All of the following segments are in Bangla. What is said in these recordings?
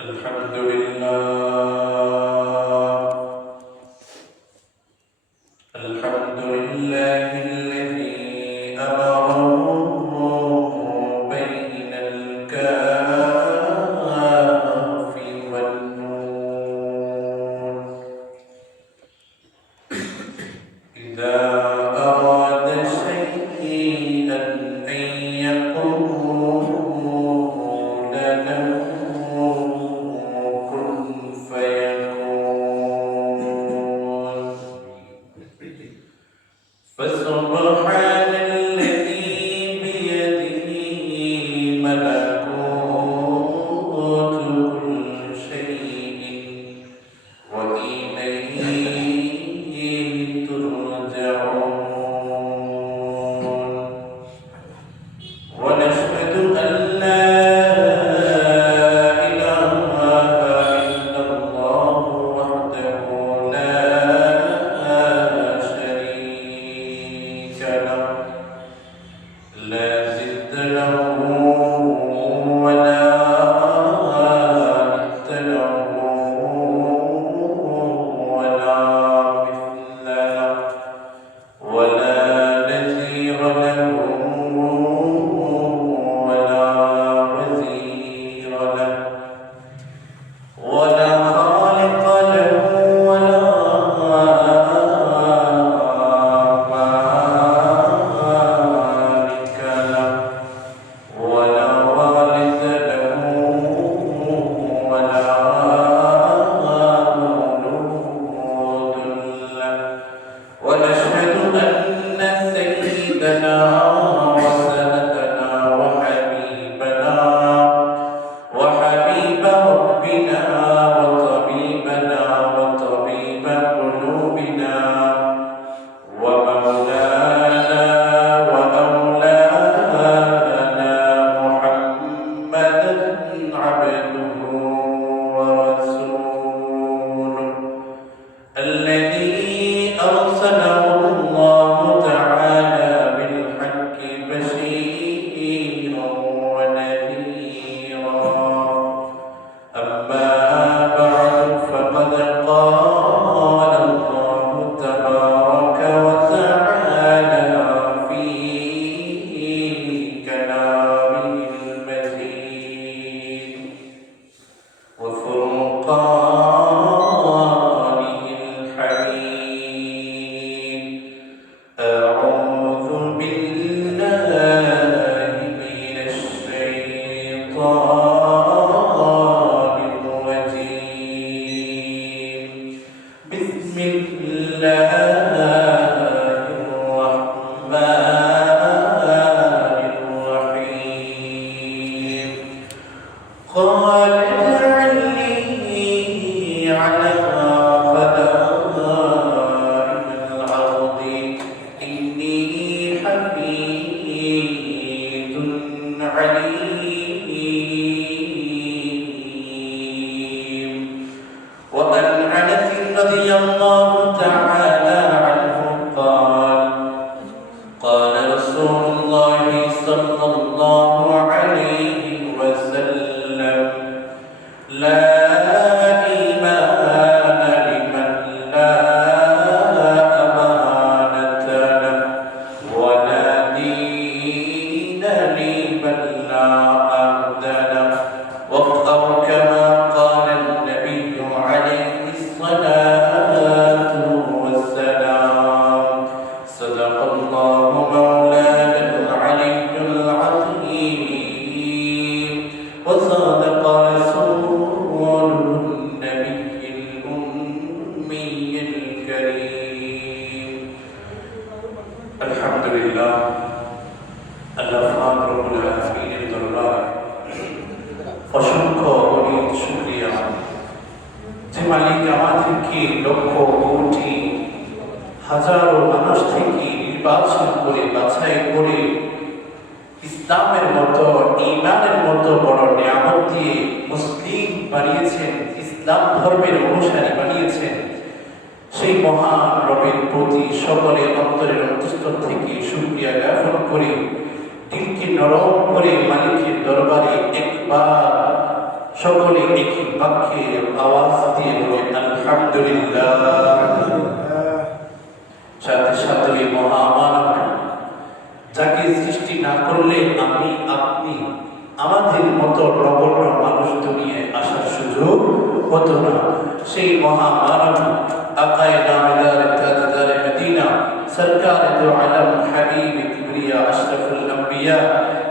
الحمد لله الحمد لله الذي أمره بين الكاف والنون إذا أراد شيئا أن يقول له كن فيكون فسبحان الذي بيده ملكوت كل شيء وإليه ترجعون ونشهد أن لا إله إلا الله وحده لا شريك له لا ضد له ولا ند له ولا مثل له ولا نذير له ولا وزير له ولا خالق له ولا مالك له ولا والد له ولا مولود له ونشهد أن سيدنا وسندنا وحبيب ربنا وطبيبنا وطبيب قلوبنا ومولانا وأولانا محمدا عبده ورسوله الذي أرسله الله تعالى بالحق بشيرا ونذيرا أما بعد فقد قال الله تبارك وتعالى في كلامه المجيد وفرقانه الحميد أعوذ بالله من الشيطان الرجيم بسم الله الرحمن الرحيم قال اجعلني على خزائن الأرض إني حفيظ عليم وعن أنس رضي الله تعالى عنه قال رسول الله صلى الله عليه وسلم لا إيمان لمن لا أمانة له ولا دين لمن لا عهد له أو كما قال النبي عليه الصلاة والسلام صدق الله مولانا العلي العظيم وصدق رسوله النبي الأمي الكريم الحمد لله আল্লাহ রব্বুল আলামিনের দরবারে অসংখ্য অনেক শুকরিয়া যে মালিক আমাদেরকে লক্ষ কোটি হাজারো মানুষ থেকে নির্বাচন করে বাছাই করে ইসলামের মতো ঈমানের মতো বড় নিয়ামত দিয়ে মুসলিম বানিয়েছেন, ইসলাম ধর্মের অনুসারী বানিয়েছেন। সেই মহান রবের প্রতি সকলের অন্তরের অন্তঃস্থল থেকে শুকরিয়া জ্ঞাপন করে দিলকে নরম করে মালিকের দরবারে একবার সকলে একই বাক্যে আওয়াজ দিয়ে বলে আলহামদুলিল্লাহ। সাথে সাথে মহামানব যাকে সৃষ্টি না করলে আমি আপনি আমাদের মতো নগণ্য মানুষ দুনিয়ায় আসার সুযোগ হতো না। সেই মহামানব আকায়ে নামেদার তাজদার মদিনা সরকার দো আলম হাবিব কিবরিয়া আশরাফুল আম্বিয়া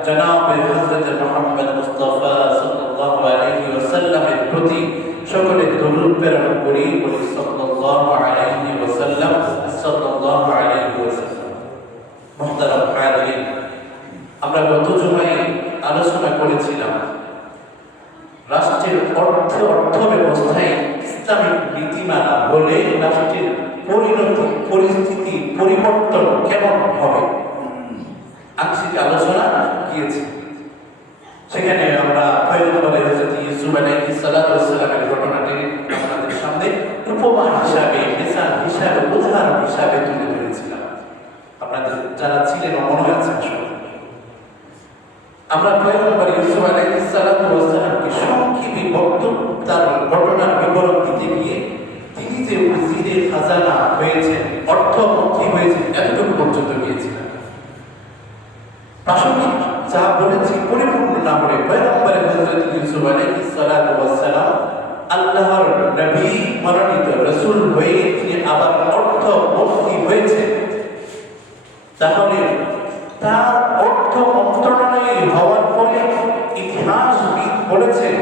জনাব হযরত মুহাম্মদ মুস্তাফা সাল্লাল্লাহু আলাইহি ওয়াসাল্লামের প্রতি সকলে দরুদ প্রেরণ করি বলি সাল্লাল্লাহু আলাইহি ওয়াসাল্লাম সাল্লাল্লাহু আলাইহি ওয়াসাল্লাম। মুহতারাম হাজিরিন, আমরা গত জুমায় আলোচনা করেছিলাম রাষ্ট্রের অর্থ ব্যবস্থায় ইসলামিক নীতিমালা বলে রাষ্ট্রের পরিস্থিতি পরিবর্তন কেমন হবে আংশিক আলোচনা গিয়েছে। সেখানে আমরা পয়গম্বর হযরত ইউসুফ আলাইহিস সালাতু ওয়াস সালামের ঘটনাটি আমাদের সামনে উপমা হিসাবে, মিসাল হিসাবে, উদাহরণ হিসাবে তুলে ধরেছিলাম। আপনাদের যারা ছিলেন মনে আছে আমরা পয়গম্বর ইউসুফ আলাইহিস সালাতু ওয়াস সালামকে সংক্ষেপে তার ঘটনার বিবরণ দিতে গিয়ে তিনি যে ওজিরে খাজানা হয়েছেন, অর্থমন্ত্রী হয়েছেন, এতটুকু পর্যন্ত গিয়েছিলেন। প্রাসঙ্গিক যা বলেছি পরিপূর্ণ না বলে পয়গম্বর হযরত ইউসুফ আলাইহিস সালাতু ওয়াস সালাম আল্লাহর নবী মনোনীত রাসূল হয়ে তিনি আবার অর্থমন্ত্রী হয়েছেন। তাহলে তার অর্থ মন্ত্রণালয়ে হওয়ার পরে ইতিহাসবিদ বলেছেন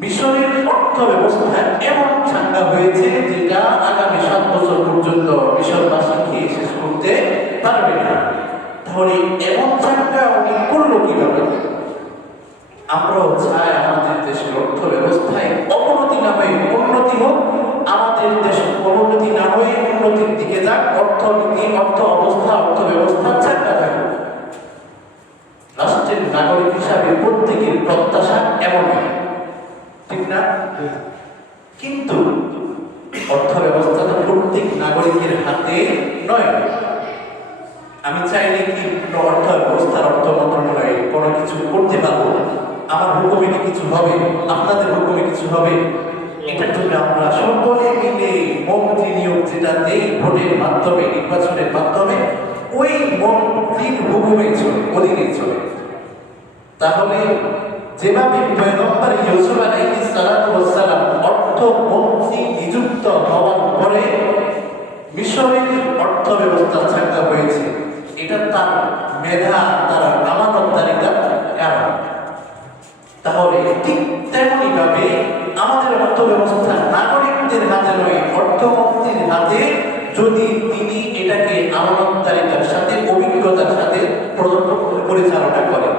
মিশরের অর্থ ব্যবস্থা এমন চাঙ্গা হয়েছে যেটা আগামী 7 বছর পর্যন্ত মিশরবাসীকে শেষ করতে পারবে না। তাহলে এমন চাঙ্গা উনি করলো কিভাবে? আমরাও চাই আমাদের দেশের অর্থ ব্যবস্থায় অবনতি না হয়ে উন্নতি হোক, আমাদের দেশ অবনতি না হয়ে উন্নতির দিকে যাক, অর্থনীতি, অর্থ অবস্থা, অর্থ ব্যবস্থা চাঙ্গা থাকুক। রাষ্ট্রের নাগরিক হিসাবে প্রত্যেকের প্রত্যাশা এমন, ঠিক না? কিন্তু অর্থ ব্যবস্থা তো প্রত্যেক নাগরিকের হাতে নয়। আমি চাইলে কি অর্থ ব্যবস্থার অর্থ মন্ত্রণালয়ে কোনো কিছু করতে পারবো? আমার হুকুমে কিছু হবে, আপনাদের হুকুমে কিছু হবে? এটার জন্য আমরা সকলে মিলে মন্ত্রী নিয়োগ যেটা দেই ভোটের মাধ্যমে, নির্বাচনের মাধ্যমে, ওই মন্ত্রীর হুকুমে চলে, অধীনে চলে। তাহলে যেভাবে পয়গম্বর ইউসুফ আলাইহিস সালাতু ওয়াস সালাম অর্থমন্ত্রী নিযুক্ত হওয়ার পরে মিশরের অর্থ ব্যবস্থা চাঙ্গা হয়েছে, এটা তার মেধা, তার আমানতদারিতার কারণ। তাহলে ঠিক তেমনি ভাবে আমাদের অর্থ ব্যবস্থা নাগরিকদের হাতে নয়, অর্থমন্ত্রীর হাতে, যদি তিনি এটাকে আমানতদারিতার সাথে, অভিজ্ঞতার সাথে পরিচালনা করেন।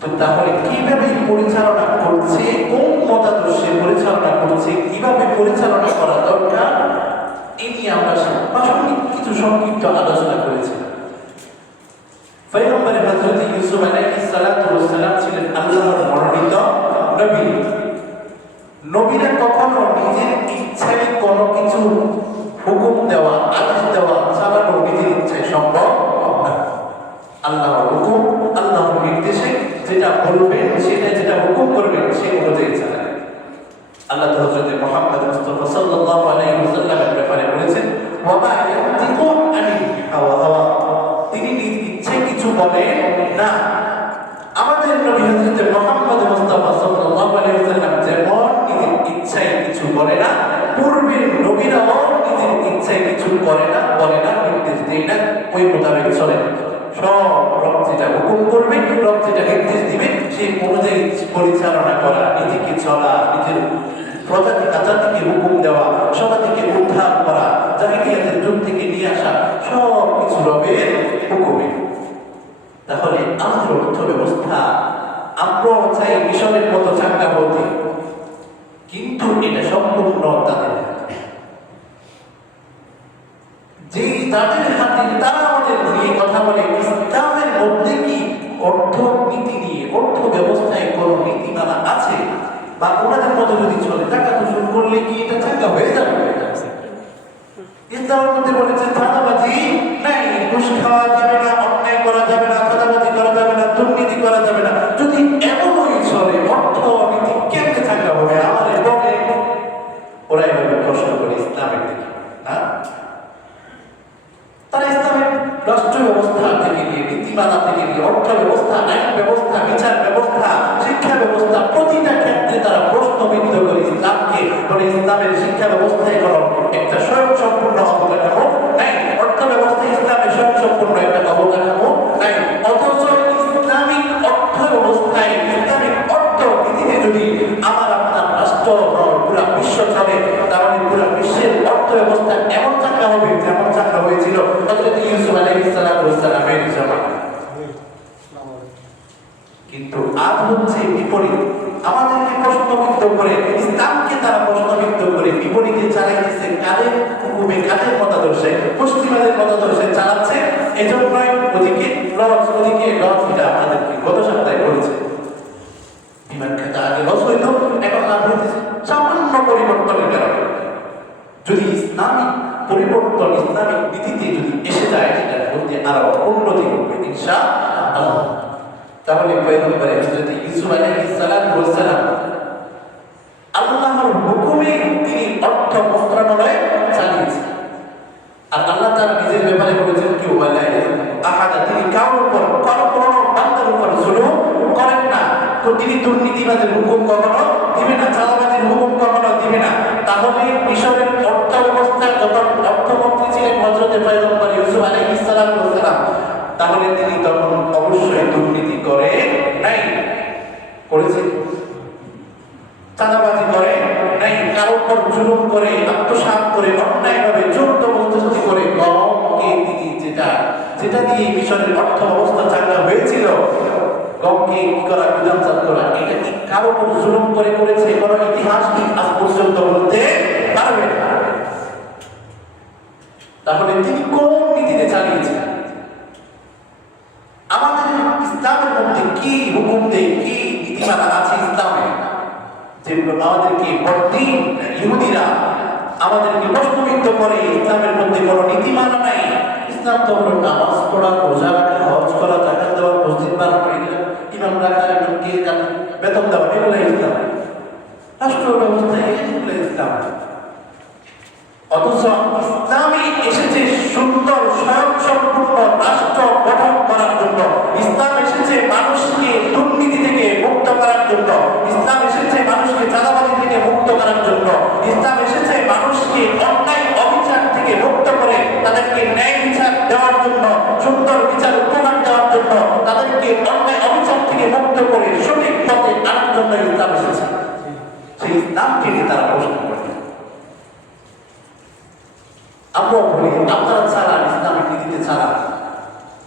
তো তাহলে কিভাবে পরিচালনা করছে, কোন মতাদর্শে পরিচালনা করছে, কিভাবে পরিচালনা করা দরকার, এই নিয়ে আমরা প্রাসঙ্গিক কিছু সংক্ষিপ্ত আলোচনা করেছিলাম। পয়গম্বর হযরত ইউসুফ আলাইহিস সালাতু ওয়াস সালাম ছিলেন আল্লাহর মনোনীত নবী। নবীরা কখনো নিজের ইচ্ছায় কোনো কিছু হুকুম দেওয়া, আদেশ দেওয়া, চালানো নিজের ইচ্ছায় সম্ভব না। আল্লাহর হুকুম, আল্লাহর নির্দেশে যেটা বলবেন, সেটা যেটা হুকুম করবেন, সেই অনুযায়ী চালাবেন। আল্লাহ তো হযরত মুহাম্মদ মুস্তাফা সাল্লাল্লাহু আলাইহি ওয়াসাল্লামের ব্যাপারে বলেছেন, ওয়া মা ইয়ানতিকু আনিল হাওয়া, তিনি নিজ ইচ্ছায় কিছু বলেন না। আমাদের নবী হযরত মুহাম্মদ মুস্তাফা সাল্লাল্লাহু আলাইহি ওয়াসাল্লাম যেমন নিজের ইচ্ছায় কিছু বলে না, পূর্বের নবীরাও নিজের ইচ্ছায় কিছু করে না, বলে না, নির্দেশ দেয় না, ওই মোতাবেক চলে না। সব রব যেটা হুকুম করবে, রব যেটা নির্দেশ দিবে, সেই অনুযায়ী পরিচালনা করা, নিজেকে চলা, নিজের জাতিকে হুকুম দেওয়া, সমাজকে উদ্ধার করা, জাহিলিয়াতের যুগ থেকে নিয়ে আসা, সব কিছু রবের হুকুমে। তাহলে আমাদের অর্থ ব্যবস্থা আমরাও চাই মিশনের মতো চাঙ্গা হতে, কিন্তু এটা সম্পূর্ণ তাদের হাতে, তারা আমাদের নিয়ে কথা বলে ইসলামের মধ্যে কি অর্থনীতি নিয়ে, অর্থ ব্যবস্থায় কোন নীতিমালা আছে, বা ওনাদের মতো যদি চলে, টাকা দূষণ করলে কি এটা চাঙ্গা হয়ে যাবে? ইসলামের মধ্যে বলেছে চাঁদাবাজি নাই, ঘুষ খাওয়া যাবে না, অন্যায় করা যাবে না, চাঁদাবাজি করা যাবে না, দুর্নীতি করা যাবে না। যদি এমনই অর্থ ব্যবস্থা, আইন ব্যবস্থা, বিচার ব্যবস্থা, শিক্ষা ব্যবস্থা, প্রতিটা ক্ষেত্রে তারা প্রশ্নবিদ্ধ করে ইসলামকে, বলে ইসলামের শিক্ষা ব্যবস্থায় কোনো একটা স্বয়ংসম্পূর্ণ অবকাঠামো নাই, অর্থ ব্যবস্থায় ইসলামের স্বয়ংসম্পূর্ণ একটা অবকাঠামো নাই। অথচ ইসলামিক অর্থ ব্যবস্থায়, ইসলামিক অর্থনীতিতে যদি আমার আপনার রাষ্ট্র পুরা বিশ্ব চলে, তাহলে পুরা বিশ্বের অর্থ ব্যবস্থা এমন চাঙ্গা হবে যেমন চাঙ্গা হয়েছিল হযরত ইউসুফ আলাইহিস সালামের জামানায়। কিন্তু আজ হচ্ছে বিপরীত। আমাদেরকে প্রশ্নবিদ্ধ করে, ইসলামকে তারা প্রশ্নবিদ্ধ করে বিপরীতে চালাইতেছে। কাদের হুকুমে, কাদের মতাদর্শে? পশ্চিমাদের মতাদর্শে চালাচ্ছে। এজন্যই ওদিকে লস এটা আমাদেরকে গত সপ্তাহে বলেছে। বিমান খাতা আগে লস হইত, এখন লাভ হইতেছে সামান্য পরিবর্তনের কারণে। যদি ইসলামিক পরিবর্তন, ইসলামিক নীতিতে যদি এসে যায়, এটার মধ্যে আরো উন্নতি হবে ইনশাআল্লাহ। তাহলে পয়গম্বর হযরত ইউসুফ আলাইহিস সালাম আল্লাহর হুকুমে তিনি অর্থ মন্ত্রণালয় চালিয়েছেন। আর আল্লাহ তার নিজের ব্যাপারে বলেছেন কি ওয়ালা আহাদা, তিনি কারোর উপর কোনো বান্দার উপর জুলুম করেন না। তো তিনি দুর্নীতিবাজের হুকুম কখনো দিবে না, চাঁদাবাজির হুকুম কখনো দিবে না। তাহলে মিশরের অর্থ ব্যবস্থায় যখন অর্থমন্ত্রী ছিলেন হযরত পয়গম্বর ইউসুফ আলাইহিস সালাম, তাহলে তিনি তখন অবশ্যই দুর্নীতি করে নাই, করেছে? চাঁদাবাজি করে নাই, কারোর উপর জুলুম করে, আত্মসাৎ করে, অন্যায়ভাবে জোর জবরদস্তি করে গমকে তিনি যেটা দিয়ে মিশরের অর্থ ব্যবস্থা চাঙ্গা হয়েছিল, গমকে কি করা, গুদামজাত করা, এটা কি কারোর উপর জুলুম করে করেছে? কোনো ইতিহাস আজ পর্যন্ত বলতে পারবে না। তাহলে তিনি কোন নীতিতে চালিয়েছেন? আমাদের ইসলামের মধ্যে কি হুকুম দেয়, কি নীতিমালা আছে ইসলামে, যেগুলো আমাদেরকে বর্দিন ইহুদিরা আমাদেরকে প্রশ্নবিদ্ধ করে? ইসলামের মধ্যে কোনো নীতিমালা নাই। ইসলাম তো হলো নামাজ পড়া, রোজা রাখা, হজ করা, যাকাত দেওয়া, মসজিদ বানানো, ইমাম রাখা, ইমামকে বেতন দেওয়া, এগুলো ইসলাম। রাষ্ট্র ব্যবস্থা এগুলো ইসলাম। অথচ ইসলামে এসেছে সুন্দর স্বয়ংসম্পূর্ণ রাষ্ট্র গঠন করার জন্য। ইসলাম এসেছে মানুষকে দুর্নীতি থেকে মুক্ত করার জন্য। ইসলাম এসেছে মানুষকে চাঁদাবাজি থেকে মুক্ত করার জন্য। ইসলাম এসেছে মানুষকে অন্যায় অবিচার থেকে মুক্ত করে তাদেরকে ন্যায় বিচার দেওয়ার জন্য, সুন্দর বিচার উপহার দেওয়ার জন্য, তাদেরকে অন্যায় অবিচার থেকে মুক্ত করে সঠিক পথে আনার জন্য ইসলাম এসেছে। সেই ইসলামকে নিয়ে তারা প্রশ্ন করে। আমরা বলি আপনারা ছাড়া, ইসলামিক নীতিতে ছাড়া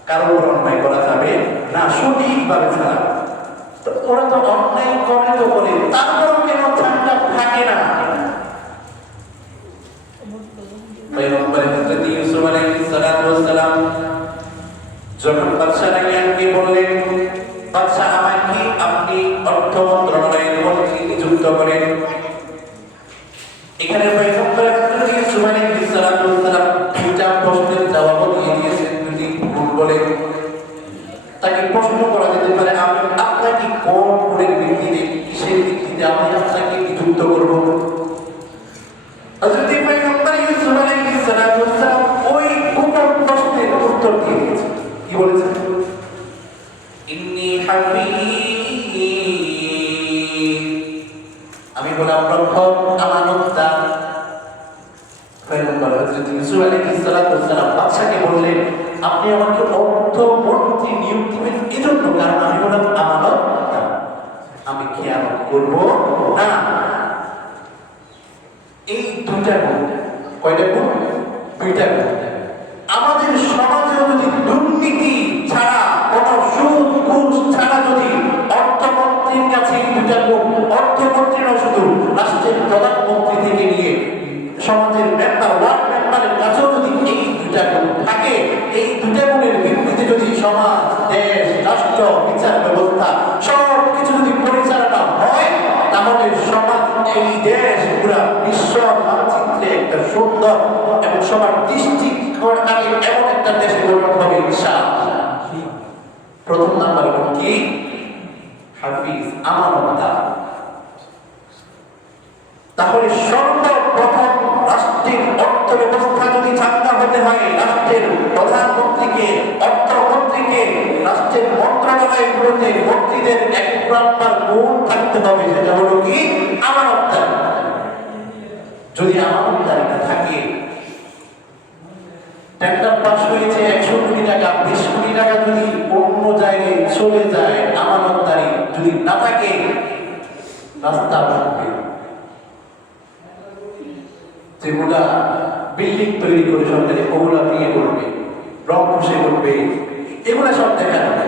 কারোর উপর অন্যায় করা যাবে না, সঠিকভাবে ছাড়া। তো ওরা তো অন্যায় করে তো করে, তারপরও কেন ঠান্ডা থাকে না? পয়গম্বর হযরত ইউসুফ আলাইহিস সালাম যখন বাদশাহ রাইয়ানকে বললেন, বাদশাহ আমাকে আপনি অর্থ মন্ত্রণালয়ের মন্ত্রী নিযুক্ত করেন। এখানে পয়গম্বর হযরত ইউসুফ আলাইহিস সালাম দুইটা প্রশ্নের জবাব দিয়ে দিয়েছেন। যদি ভুল বলে তাকে প্রশ্ন করা যেতে পারে, আমি আপনাকে কোন গুণের ভিত্তিতে, কিসের ভিত্তিতে আমি আপনাকে নিযুক্ত করব? হযরত পয়গম্বর ইউসুফ আলাইহিস সালাম ওই গোপন প্রশ্নের উত্তর দিয়ে দিয়েছেন। কি বলেছেন? ইন্নী হাফীজ, আমি হলাম রক্ষক, আমানতদার। পয়গম্বর হযরত ইউসুফ আলাইহিস সালাম বাদশাকে বললেন, আপনি আমাকে অর্থমন্ত্রী নিয়োগ দিবেন এজন্য, কারণ আমি হলাম আমানতদার, আমি খেয়ানত করব না। এই দুইটা গুণ, কয়টা গুণ? দুইটা গুণ। আমাদের সমাজে যদি দুর্নীতি ছাড়া, কোনো সুদ ঘুষ ছাড়া যদি অর্থমন্ত্রীর কাছে এই দুইটা গুণ, অর্থমন্ত্রী নয় শুধু, রাষ্ট্রের প্রধানমন্ত্রী থেকে নিয়ে সমাজের মেম্বার, ওয়ার্ড মেম্বারের কাছেও যদি এই দুইটা গুণ থাকে, এই দুইটা গুণের ভিত্তিতে যদি সমাজ, দেশ, রাষ্ট্র, বিচার ব্যবস্থা সব কিছু যদি পরিচালনা হয়, তাহলে সমাজ, এই দেশ পুরা বিশ্ব মানচিত্রে একটা সুন্দর এবং সবার দৃষ্টি এমন একটা দেশে গঠন হবে ইনশাআল্লাহ। প্রথম নাম্বার হলো কি? হাফিজ, আমানতদার। তাহলে সর্বপ্রথম রাষ্ট্রের অর্থ ব্যবস্থা যদি চাঙ্গা হতে হয়, রাষ্ট্রের প্রধানমন্ত্রীকে, অর্থমন্ত্রীকে, রাষ্ট্রের বিশ্ববিদ্যালয়গুলোতে মন্ত্রীদের এক নম্বর গুণ থাকতে হবে, সেটা হলো কি আমানতদারি। যদি আমানতদারি না থাকে, টেন্ডার পাস হয়েছে 100 কোটি টাকা, 20 কোটি টাকা যদি অন্য জায়গায় চলে যায়, আমানতদারি যদি না থাকে, রাস্তা ভাঙবে। যেগুলা বিল্ডিং তৈরি করে সরকারি ওগুলা দিয়ে করবে, রং ঘষে করবে, এগুলা সব দেখা যাবে।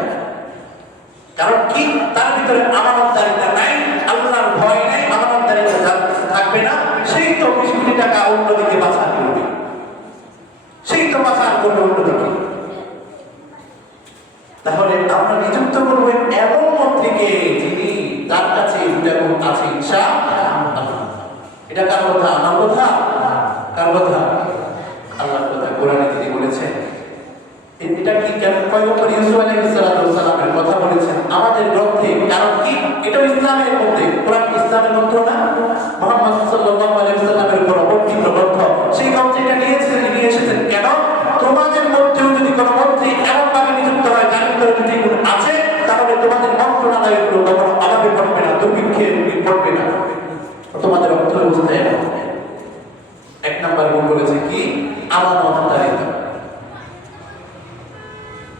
কারণ কি, তার ভিতরে আমানতদারিতা নাই, আল্লাহর ভয় নাই, আমানতদারিতা থাকবে না, সেই তো 20 কোটি টাকা অন্যদিকে পাচার করবে, সেই তো পাচার করবে অন্যদিকে। তাহলে আমরা নিযুক্ত করবো এমন মন্ত্রীকে যিনি, তার কাছে দুটা গুণ আছে, ইনশাআল্লাহ। এটা কার কথা? আমার কথা? কার কথা? আল্লাহর কথা। কোরআনে তিনি বলেছেন, এটা কি পয়গম্বর ইউসুফ আলাইহিস সালামের কথা বলেছেন আমাদের গ্রন্থে। কারণ কি, এটা ইসলামের মধ্যে, কোরআন ইসলামের গ্রন্থ না, মুহাম্মদ সাল্লাল্লাহু আলাইহি ওয়াসাল্লামের উপর অবতীর্ণ গ্রন্থ। সেই গ্রন্থে এটা নিয়ে এসেছেন কেন? তোমাদের মধ্যেও যদি কোনো মন্ত্রী এমন ভাবে নিযুক্ত হয় যার ভিতরে দুটি গুণ আছে, তাহলে তোমাদের মন্ত্রণালয়গুলো কখনো অভাবে পড়বে না, দুর্ভিক্ষে পড়বে না। তোমাদের অর্থ ব্যবস্থায় এক নাম্বার গুণ বলেছে কি, আমানতদারিতা।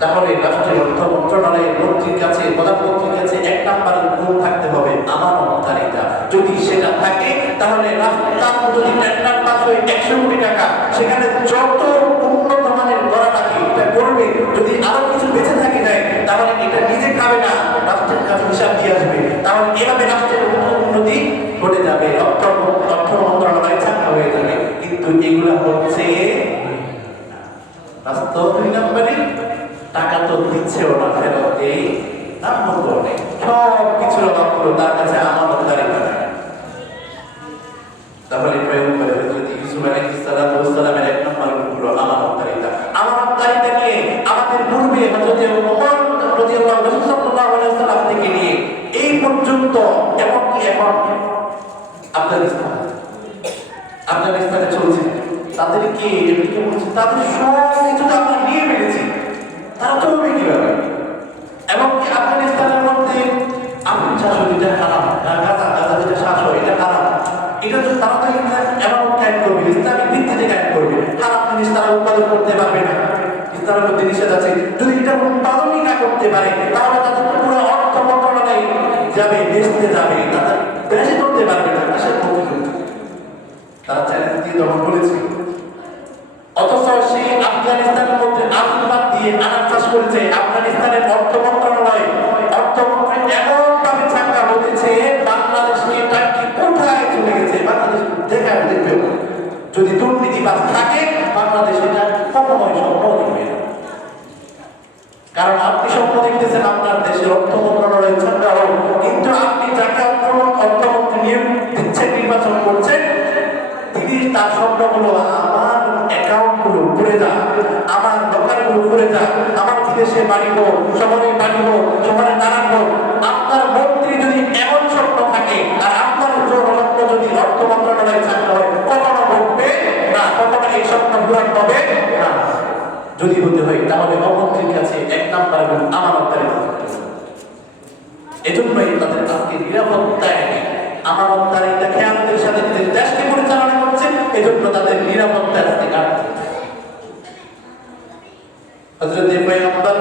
তাহলে রাষ্ট্রের অর্থ মন্ত্রণালয়ের মন্ত্রীর কাছে, প্রধানমন্ত্রীর কাছে এক নাম্বারের গুণ থাকতে হবে আমানতদারিতা। যদি সেটা থাকে, তাহলে রাস্তার যদি টেন্ডার পাস হয় 100 কোটি টাকা, সেখানে যত উন্নত মানের করা লাগে এটা করবে। যদি আরো কিছু বেঁচে থাকে যায়, তাহলে এটা নিজে খাবে না, রাষ্ট্রের কাছে হিসাব দিয়ে আসবে। তাহলে এভাবে রাষ্ট্রের উন্নতি ঘটে যাবে, অর্থ মন্ত্রণালয় চাঙ্গা হয়ে যাবে। কিন্তু এগুলা হচ্ছে রাস্তা 2 নম্বরে, টাকা তো দিচ্ছেও না, ফেরত দেই নেই, সব কিছুর অভাব হলো, তার কাছে আমানতদারিতা নাই। তাহলে পয়গম্বর হযরত ইউসুফ আলাইহিস সালামের এক নম্বর গুণ হলো আমানতদারিতা। আমানতদারিতা নিয়ে আমাদের পূর্বে হযরত ওমর রাদিয়াল্লাহু আনহু সাল্লাল্লাহু আলাইহি ওয়াসাল্লাম থেকে নিয়ে এই পর্যন্ত, এমনকি এখন আফগানিস্তানে চলছে, তাদেরকে বলছে তাদের সব কিছু তো আমরা নিয়ে ফেলেছি, তারা চলবে কিভাবে? এমনকি আফগানিস্তানের মধ্যে আফগান শাসক এটা হারাম, গাজা যেটা শাসক এটা হারাম, এটা তো তারা তো এমন কায়েম করবে, ইসলামিক ভিত্তিতে কায়েম করবে, হারাম জিনিস তারা উৎপাদন করতে পারবে না, ইসলামের মধ্যে নিষেধ আছে। যদি এটা উৎপাদনই না করতে পারে, তাহলে তাদের পুরো অর্থ মন্ত্রণালয় যাবে, বেচতে যাবে, তারা বেশি করতে পারবে না, কিসের মধ্যে তারা চ্যালেঞ্জ দিয়ে দমন করেছে। অথচ সেই আফগানিস্তানের মধ্যে আফগান দিয়ে আনার চাষ করেছে। আফগানিস্তানের অর্থ মন্ত্রণালয়, অর্থমন্ত্রী এমন ভাবে চাঙ্গা হতেছে, বাংলাদেশকে টাকি কোথায় চলে গেছে বাংলাদেশ দেখা দেখবে। যদি দুর্নীতিবাজ থাকে বাংলাদেশ এটা কখনোই স্বপ্ন দেখবে না। কারণ আপনি স্বপ্ন দেখতেছেন আপনার দেশের অর্থ মন্ত্রণালয় চাঙ্গা হোক, কিন্তু আপনি যাকে অর্থমন্ত্রী নিয়োগ দিচ্ছেন, নির্বাচন করছেন, তিনি তার স্বপ্ন হলো আমার অ্যাকাউন্ট গুলো করে যাক, আমার দোকান গুলো করে যাক, আমার বিদেশে বাড়ি হোক, শহরে বাড়ি হোক, শহরে দাঁড়ান হোক। আপনার মন্ত্রী যদি এমন স্বপ্ন থাকে আর আপনার স্বপ্ন যদি অর্থ মন্ত্রণালয় চাঙ্গা হয়, কখনো ঘটবে না, কখনো এই স্বপ্ন পূরণ হবে না। যদি হতে হয় তাহলে মন্ত্রীর কাছে এক নাম্বার গুণ আমানতদারিতা থাকতে হবে। এজন্যই তাদের আজকে নিরাপত্তায় আমানতদারিতা খেয়ালের সাথে দেশকে পরিচালনা করছে, এজন্য তাদের নিরাপত্তা আজকে ঘাটতি। হযরত পয়গম্বর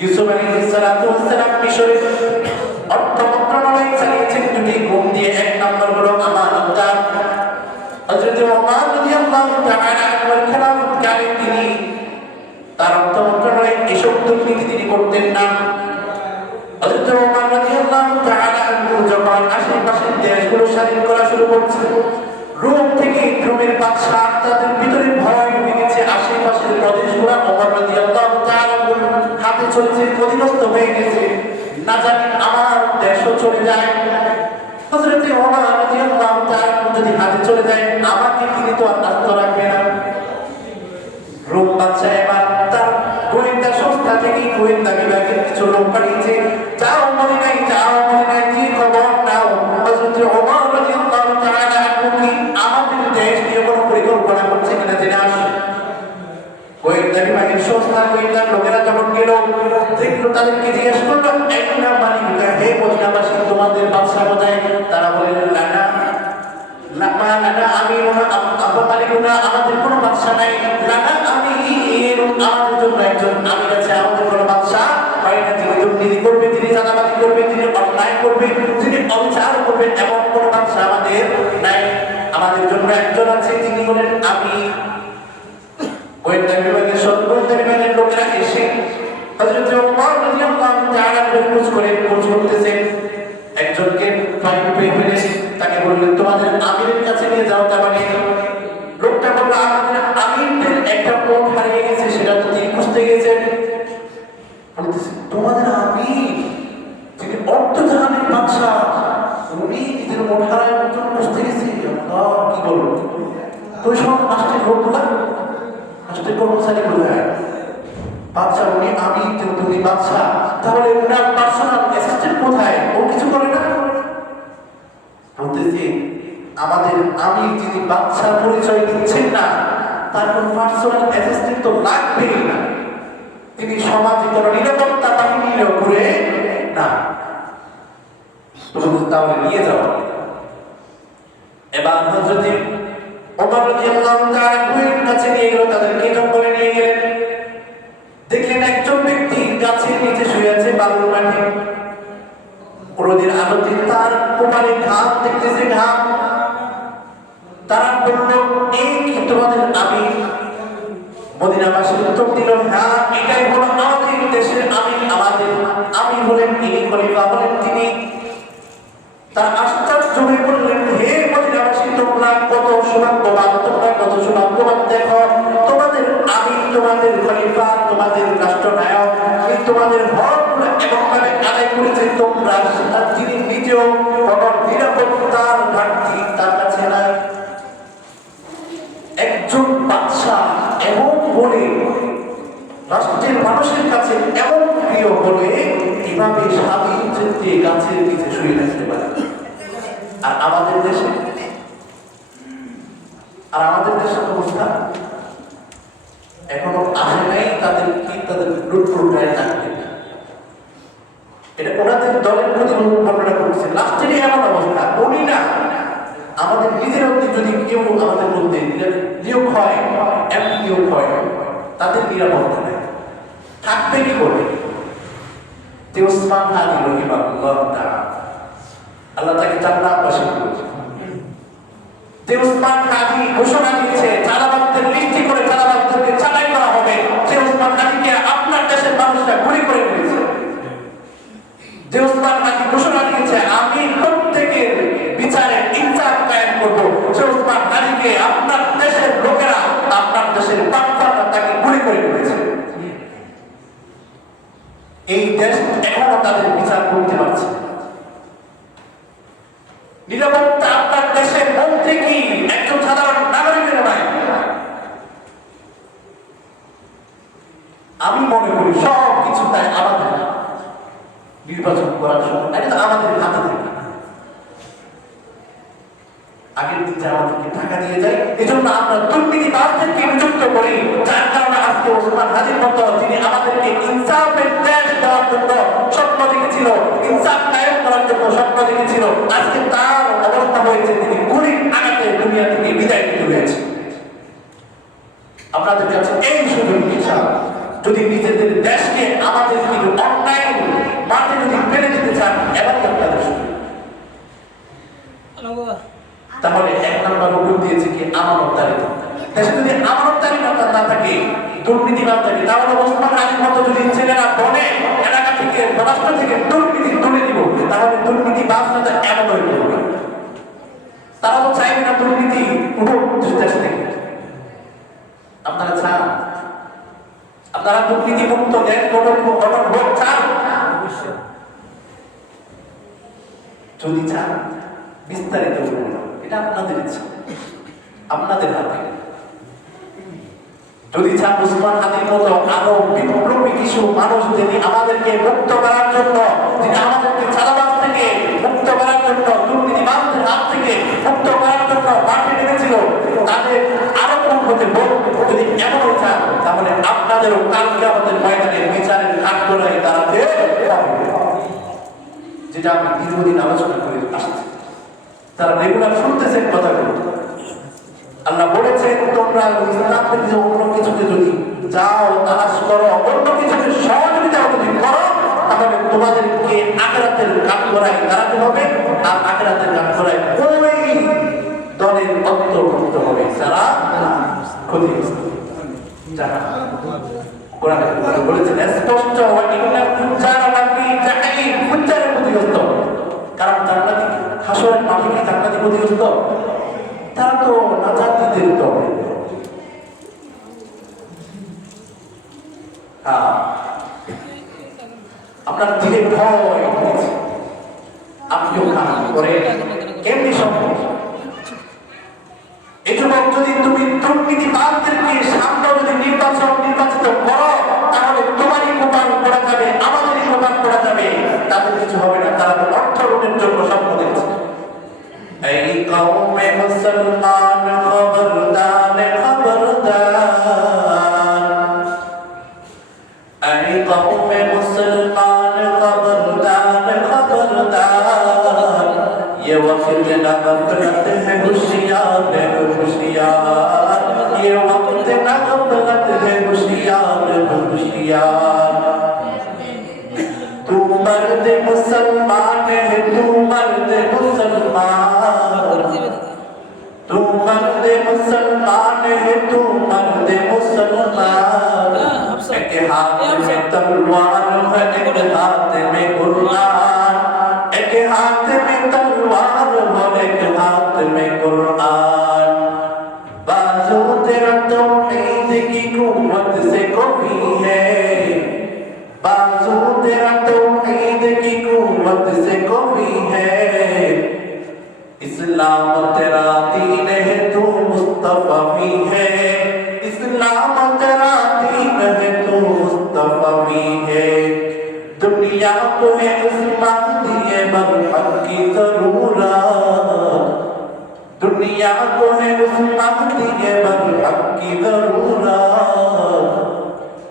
ইউসুফ আলাইহিস সালাম মিশরে অর্থ মন্ত্রণালয় চালিয়েছেন দুটি গুণ দিয়ে। এক নাম্বার হলো আমানতদার। হযরত ওমর রাদিয়াল্লাহু তাআলা আনহুর খেলাফতকালে তিনি তার অর্থ মন্ত্রণালয়ে এসব দুর্নীতি তিনি করতেন না। হযরত ওমর রাদিয়াল্লাহু তাআলা আনহু যখন আশেপাশের দেশগুলো স্বাধীন করা শুরু করছে, রোম থেকে রোমের বাদশা তাদের ভিতরে ভয় ঢুকে গেছে, আশেপাশের প্রদেশগুলো ওমর রাদিয়াল্লাহু তাআলা হাতে চলেছে, ক্ষতিগ্রস্ত হয়ে গেছে, না জানি আমার দেশও চলে যায়। হযরত ওমর রাদিয়াল্লাহু তাআলা যদি হাতে চলে যায়, আমাকে তিনি তো আর আস্ত রাখবে না। রোম বাদশা এবার তার গোয়েন্দা সংস্থা থেকে গোয়েন্দা বিভাগের কিছু লোক পাঠিয়েছে, যাও মদিনায়, যাও মদিনায় কি খবর নাও, হযরত ওমর রাদিয়াল্লাহু তাআলা আনহু কি আমাদের দেশ নিয়ে কোনো পরিকল্পনা করছে কিনা জেনে আসে। গোয়েন্দা বিভাগের সংস্থা গোয়েন্দা লোকেরা যখন গেল, দেখলো তাদেরকে জিজ্ঞেস করলো আইনা মালিকুকা, হে মদিনাবাসী তোমাদের বাদশা কোথায়? তারা বললেন লানা লামা লানা আমিরুনা আব্বা মালিকুনা, আমাদের কোনো বাদশা নাই। লানা আমিরুন, আমাদের জন্য একজন আমির আছে, আমাদের কোনো বাদশা হয় না। তিনি দুর্নীতি করবে, তিনি চাঁদাবাজি করবে, তিনি অন্যায় করবে, তিনি অবিচার করবে, এমন কোনো বাদশা আমাদের নাই। আমাদের জন্য একজন আছে, তিনি হলেন আমির। গোয়েন্দা বিভাগের গোয়েন্দা বিভাগের লোকেরা এসে হযরত ওমর রাদিয়াল্লাহু তাআলা খোঁজ করতেছেন। একজনকে পেয়ে ফেলে তাকে বললেন তোমাদের আমিরের কাছে নিয়ে যাও। তার মানে লোকটা বলল আমাদের আমিরের একটা কোট হারিয়ে গেছে, সেটা তো তিনি খুঁজতে গেছেন। বলতেছে তোমাদের আমির যিনি অর্ধজাহানের বাদশা, উনি নিজের কোট হারানোর জন্য খুঁজতে গেছে? আল্লাহ, কি বলবো! তুই সব রাষ্ট্রের লোকগুলা, রাষ্ট্রের কর্মচারী কোথায়? বাদশা উনি আমির, যেহেতু উনি বাদশা, তাহলে উনার পার্সোনাল অ্যাসিস্ট্যান্ট কোথায়? ও কিছু করে না? বলতেছি আমাদের আমির যিনি বাদশার পরিচয় দিচ্ছেন না, তার কোন পার্সোনাল অ্যাসিস্ট্যান্ট তো লাগবেই না। তিনি সমাজে কোনো নিরাপত্তা বাহিনীও করে না। তাহলে নিয়ে যাওয়া। এবার হযরত ওমর রাদিয়াল্লাহু তাআলা কুয়ের কাছে নিয়ে গেল, তাদেরকে জঙ্গলে নিয়ে গেলেন। দেখলেন একজন ব্যক্তি গাছের নিচে শুয়ে আছে, বালুর মাঠে। রোদের আলোতে তার কপালে ঘাম দেখতেছে, ঘাম। তারা বলল এই কি তোমাদের আমির? মদিনাবাসী উত্তর দিল হ্যাঁ, এটাই হলো আমাদের দেশের আমির। আমাদের আমির হলেন তিনি, খলিফা হলেন তিনি। তার আশ্চর্য হয়ে বললেন হে মদিনাবাসী, তোমরা কত সৌভাগ্যবান, তোমরা কত সৌভাগ্যবান। দেখো তোমাদের আমির, তোমাদের খলিফা, তোমাদের রাষ্ট্রনায়ক তোমাদের হকগুলো এমনভাবে আদায় করেছে, তোমরা যিনি নিজেও কোনো নিরাপত্তার ঘাটতি তার কাছে নাই। একজন বাদশা এমন বলে রাষ্ট্রের মানুষের কাছে এমন প্রিয় বলে এভাবে স্বাধীন চিত্তে গাছের নিচে শুয়ে থাকতে পারে। আর আমাদের দেশে অবস্থা এখনো আসে নাই তাদের কি, তাদের লুটফুটায় থাকবে। এটা ওনাদের দলের প্রতি বর্ণনা করছে। লাস্টেরই এমন অবস্থা, উনি না আমাদের নিজের মধ্যে যদি কেউ আমাদের মধ্যে নিয়োগ হয়, এমন নিয়োগ হয়, তাদের নিরাপত্তা নেই, থাকবে কি করে? যে ওসমান হাদি রাহিমাহুল্লাহ তাআলা, আল্লাহ তাকে জান্নাত বাসী করেছে। যে ওসমান হাদি ঘোষণা দিয়েছে চাঁদাবাজদের লিস্টি করে চাঁদাবাজদেরকে ছাঁটাই করা হবে, যে ওসমান হাদিকে আপনার দেশের মানুষরা গুলি করে ফেলেছে। যে ওসমান হাদি ঘোষণা দিয়েছে আমি প্রত্যেকের বিচারে ইনসাফ কায়েম করব, যে ওসমান হাদিকে আপনার দেশের লোকেরা, আপনার দেশের বাচ্চারা তাকে গুলি করে ফেলেছে। এই দেশ এখনো তাদের বিচার করতে পারছে। নিরাপত্তা আপনার দেশের মন্ত্রী কি একজন সাধারণ নাগরিকের নয়? আমি মনে করি সব কিছু তাই আমাদের নির্বাচন করার সময় এটা তো আমাদের হাতে থাকে। আগের দিন যে আমাদেরকে টাকা দিয়ে যায়, এজন্য আমরা দুর্নীতিবাজদেরকে নিযুক্ত করি, যার কারণে আজকে ওসমান হাদির মতো যিনি আমাদেরকে ইনসাফের দেশ দেওয়ার জন্য স্বপ্ন দেখেছিল, ইনসাফ কায়েম করার জন্য স্বপ্ন দেখেছিল, আজকে তার অবস্থা হয়েছে তিনি গুলির আঘাতে দুনিয়া থেকে বিদায় নিতে হয়েছে। আপনাদের কাছে এই সুযোগ হিসাব, যদি নিজেদের দেশকে আমাদের কিছু অন্যায় মাঠে যদি ফেলে দিতে চান, এবারই আপনাদের সুযোগ। তাহলে এক নম্বর হুকুম দিয়েছে কি আমানতদারিতা। দেশে যদি আমানতদারিতা না থাকে, দুর্নীতিবাদ থাকে, তাহলে ওসমান হাদির মতো যদি ছেলেরা বনে এলাকা থেকে, রাষ্ট্র থেকে দুর্নীতি তুলে দিব, তাহলে দুর্নীতিবাজরা এমন হয়ে পড়বে। তারা তো চাইবে না দুর্নীতি উঠুক দেশ থেকে। আপনারা চান? আপনারা দুর্নীতি মুক্ত দেশ গঠন হোক চান? যদি চান বিস্তারিত বলুন, এটা আপনাদের ইচ্ছা, আপনাদের হাতে। যদি চান ওসমান হাদির মতো আরো বিপ্লবী কিছু মানুষ যিনি আমাদেরকে মুক্ত করার জন্য, যিনি আমাদেরকে চাঁদাবাজ থেকে মুক্ত করার জন্য, দুর্নীতিবাজদের হাত থেকে মুক্ত করার জন্য মাঠে নেমেছিল, তাদের আরো কোন হতে যদি এমন চান, তাহলে আপনাদেরও কালকে আমাদের ময়দানে বিচারের কাঠগড়ায় দাঁড়াতে যেটা আমি দীর্ঘদিন আলোচনা করে আসছি, তারা রেগুলার শুনতেছেন কথাগুলো। আল্লাহ বলেছেন তোমরা ইসলাম থেকে অন্য কিছুকে যদি যাও তালাশ করো, অন্য কিছুকে সহযোগিতা যদি করো, তাহলে তোমাদেরকে আখিরাতের কাঠগড়ায় দাঁড়াতে হবে। আর আখিরাতের কাঠগড়ায় ওই দলের অন্তর্ভুক্ত হবে যারা ক্ষতিগ্রস্ত। কোরআনে বলেছেন স্পষ্ট, ইন্নাল ফুজ্জারা ফি জাহিম, ফুজ্জারের ক্ষতিগ্রস্ত। কারণ জান্নাতি হাসরের মাঠে কি জান্নাতি ক্ষতিগ্রস্ত? তারা তো নাজাতীদের দল। আপনার দিকে ভয় হয়েছে, আপনিও খারাপ করে এমনি সম্ভব। এই যুবক, যদি তুমি দুর্নীতিবাদদেরকে সামনে যদি নির্বাচিত করো, তাহলে তোমারই কোপান করা যাবে, আমাদেরই কোপান করা যাবে, তাদের কিছু হবে না। তারা তো অর্থ লুটের জন্য স্বপ্ন দেখছে। এই কওমে মুসলমান খবরদার খবরদার, এই কওমে মুসলমান খবরদার খবরদার, ये वक्त ना गफलत है होशियार होशियार, ये वक्त ना गफलत है होशियार होशियार। तू मर्द मुसलमान है, तू मर्द मुसलमान, तू मर्द मुसलमान है, तू मर्द मुसलमान। एक हाथ में तलवार है, एक हाथ में कुरान, एक हाथ में तलवार और एक हाथ में कुरान। बाजू तेरा तौहीद की कुव्वत से कवी है, बाजू तेरा तौहीद की कुव्वत से कवी है। इस्लाम तेरा दीन है, तू मुस्तफा भी है, इस्लाम तेरा दीन है, तू मुस्तफा भी है। दुनिया को है उस्मान दिए बरहक की जरूरत, दुनिया को है उस्मान दिए बरहक की जरूरत।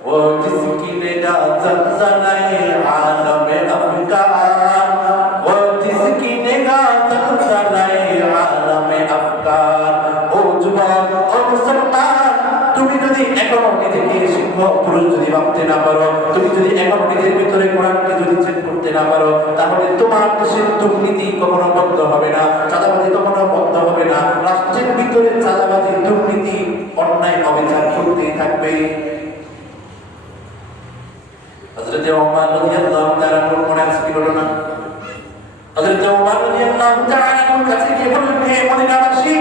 वो जिसकी निगाह ज़लज़ले आलम अफ़गान, वो जिसकी निगाह ज़लज़ले आलम अफ़गान। ओ जुबान ओ मुसलमान, তুমি যদি এখনো নিজেকে সিংহ পুরুষ যদি ভাবতে না পারো, তুমি যদি এখনো নিজের ভিতরে কোরআনকে যদি চেক করতে না পারো, তাহলে তোমার দেশের দুর্নীতি কখনো বন্ধ হবে না, চাঁদাবাজি কখনো বন্ধ হবে না। রাষ্ট্রের ভিতরে চাঁদাবাজি, দুর্নীতি, অন্যায় অবিচার চলতেই থাকবে। হযরত ওমর রাদিয়াল্লাহু তাআলা মনে আছে কি বলো না? হযরত ওমর রাদিয়াল্লাহু তাআলা কাছে গিয়ে বললেন, হে মদিনাবাসী,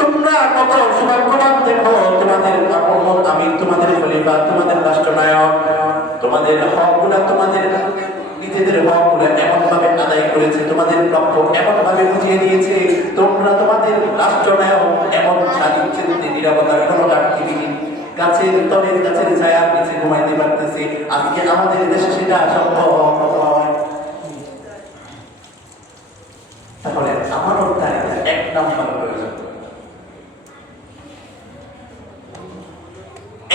তোমরা কত সৌভাগ্যবান, দেখো তোমাদের আপন আমি, তোমাদের খলিফা, তোমাদের রাষ্ট্রনায়ক, তোমাদের হকগুলা, তোমাদের নিজেদের হকগুলা এমন ভাবে আদায় করেছে, তোমাদের প্রাপ্য এমন ভাবে বুঝিয়ে দিয়েছে, তোমরা তোমাদের রাষ্ট্রনায়ক এমন স্বাধীন চিন্তে নিরাপত্তার কোনো অ্যাক্টিভিটি গাছের তলে গাছের ছায়ার নিচে ঘুমাইতে পারতেছে। আজকে আমাদের দেশে সেটা সম্ভব নয়। তাহলে আমারও তাই এক নাম্বার প্রয়োজন।